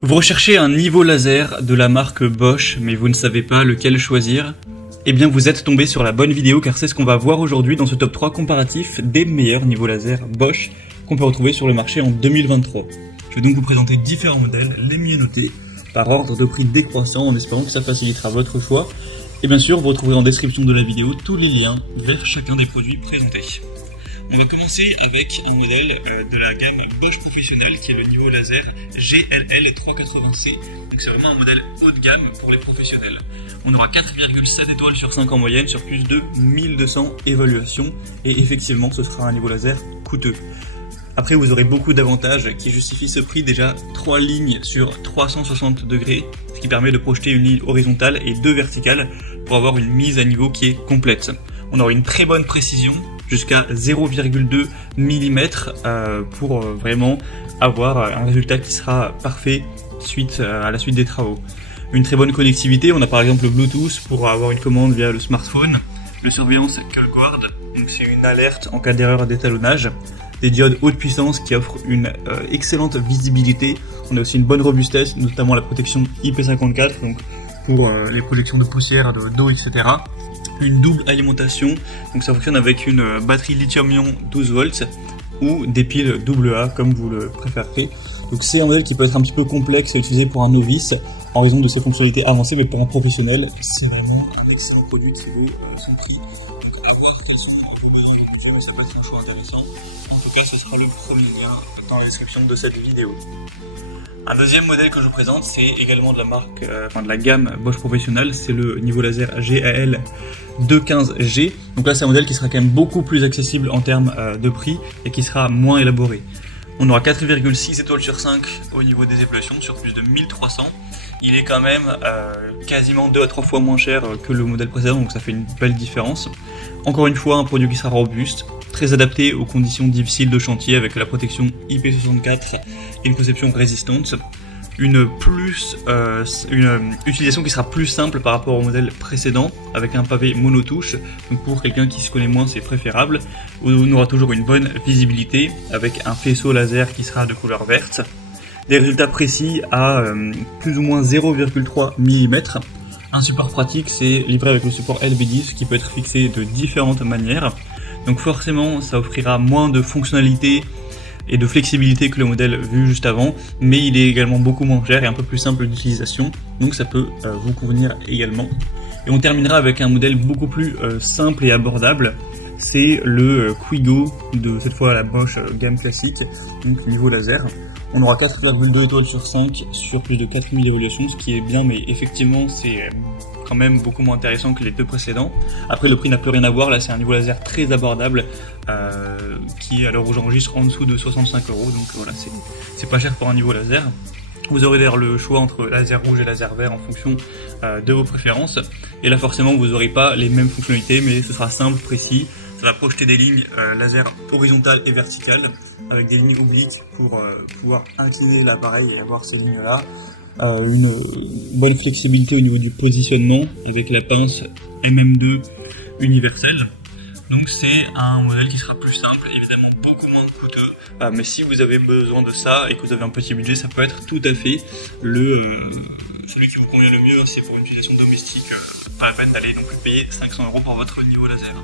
Vous recherchez un niveau laser de la marque Bosch, mais vous ne savez pas lequel choisir? Eh bien vous êtes tombé sur la bonne vidéo car c'est ce qu'on va voir aujourd'hui dans ce top 3 comparatif des meilleurs niveaux laser Bosch qu'on peut retrouver sur le marché en 2023. Je vais donc vous présenter différents modèles, les mieux notés, par ordre de prix décroissant en espérant que ça facilitera votre choix. Et bien sûr, vous retrouverez en description de la vidéo tous les liens vers chacun des produits présentés. On va commencer avec un modèle de la gamme Bosch Professionnel qui est le niveau laser GLL380C. Donc c'est vraiment un modèle haut de gamme pour les professionnels. On aura 4,7 étoiles sur 5 en moyenne sur plus de 1200 évaluations et effectivement ce sera un niveau laser coûteux. Après vous aurez beaucoup d'avantages qui justifient ce prix, déjà 3 lignes sur 360 degrés, ce qui permet de projeter une ligne horizontale et 2 verticales pour avoir une mise à niveau qui est complète. On aura une très bonne précision, jusqu'à 0,2 mm pour vraiment avoir un résultat qui sera parfait à la suite des travaux. Une très bonne connectivité, on a par exemple le Bluetooth pour avoir une commande via le smartphone, le surveillance Call Guard, donc c'est une alerte en cas d'erreur d'étalonnage, des diodes haute puissance qui offrent une excellente visibilité, on a aussi une bonne robustesse, notamment la protection IP54, donc pour les protections de poussière, d'eau, etc. Une double alimentation, donc ça fonctionne avec une batterie lithium-ion 12 volts ou des piles AA comme vous le préférez. Donc c'est un modèle qui peut être un petit peu complexe à utiliser pour un novice en raison de ses fonctionnalités avancées, mais pour un professionnel, c'est vraiment un excellent produit de CV son prix. Donc à voir quels sont vos besoins de budget, mais ça peut être un choix intéressant. En tout cas, ce sera le premier lien dans la description de cette vidéo. Un deuxième modèle que je vous présente, c'est également de la marque, de la gamme Bosch Professionnel, c'est le niveau laser GAL215G. Donc là c'est un modèle qui sera quand même beaucoup plus accessible en termes de prix et qui sera moins élaboré. On aura 4,6 étoiles sur 5 au niveau des évaluations sur plus de 1300. Il est quand même quasiment 2 à 3 fois moins cher que le modèle précédent, donc ça fait une belle différence. Encore une fois, un produit qui sera robuste, très adapté aux conditions difficiles de chantier avec la protection IP64 et une conception résistante. Une utilisation qui sera plus simple par rapport au modèle précédent avec un pavé monotouche, donc pour quelqu'un qui se connaît moins c'est préférable. On aura toujours une bonne visibilité avec un faisceau laser qui sera de couleur verte. Des résultats précis à plus ou moins 0,3 mm. Un support pratique, c'est livré avec le support LB10 qui peut être fixé de différentes manières. Donc forcément, ça offrira moins de fonctionnalités et de flexibilité que le modèle vu juste avant, mais il est également beaucoup moins cher et un peu plus simple d'utilisation, donc ça peut vous convenir également. Et on terminera avec un modèle beaucoup plus simple et abordable, c'est le Quigo de cette fois la Bosch gamme classique, donc niveau laser. On aura 4,2 étoiles sur 5 sur plus de 4000 évaluations, ce qui est bien, mais effectivement c'est quand même beaucoup moins intéressant que les deux précédents. Après le prix n'a plus rien à voir, là c'est un niveau laser très abordable qui à l'heure où j'enregistre en dessous de 65 €, donc voilà, c'est pas cher pour un niveau laser. Vous aurez d'ailleurs le choix entre laser rouge et laser vert en fonction de vos préférences, et là forcément vous n'aurez pas les mêmes fonctionnalités, mais ce sera simple, précis. Ça va projeter des lignes laser horizontales et verticales avec des lignes obliques pour pouvoir incliner l'appareil et avoir ces lignes-là. Une bonne flexibilité au niveau du positionnement avec la pince MM2 universelle. Donc c'est un modèle qui sera plus simple, évidemment beaucoup moins coûteux, mais si vous avez besoin de ça et que vous avez un petit budget, ça peut être tout à fait celui qui vous convient le mieux. C'est pour une utilisation domestique, pas la peine d'aller non plus payer 500 € pour votre niveau laser.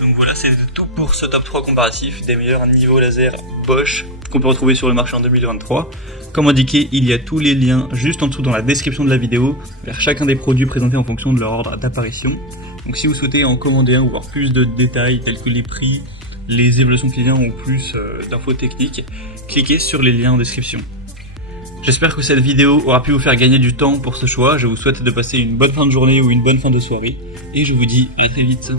Donc voilà, c'est tout pour ce top 3 comparatif des meilleurs niveaux laser Bosch qu'on peut retrouver sur le marché en 2023. Comme indiqué, il y a tous les liens juste en dessous dans la description de la vidéo vers chacun des produits présentés en fonction de leur ordre d'apparition. Donc si vous souhaitez en commander un ou voir plus de détails tels que les prix, les évaluations clients ou plus d'infos techniques, cliquez sur les liens en description. J'espère que cette vidéo aura pu vous faire gagner du temps pour ce choix. Je vous souhaite de passer une bonne fin de journée ou une bonne fin de soirée et je vous dis à très vite.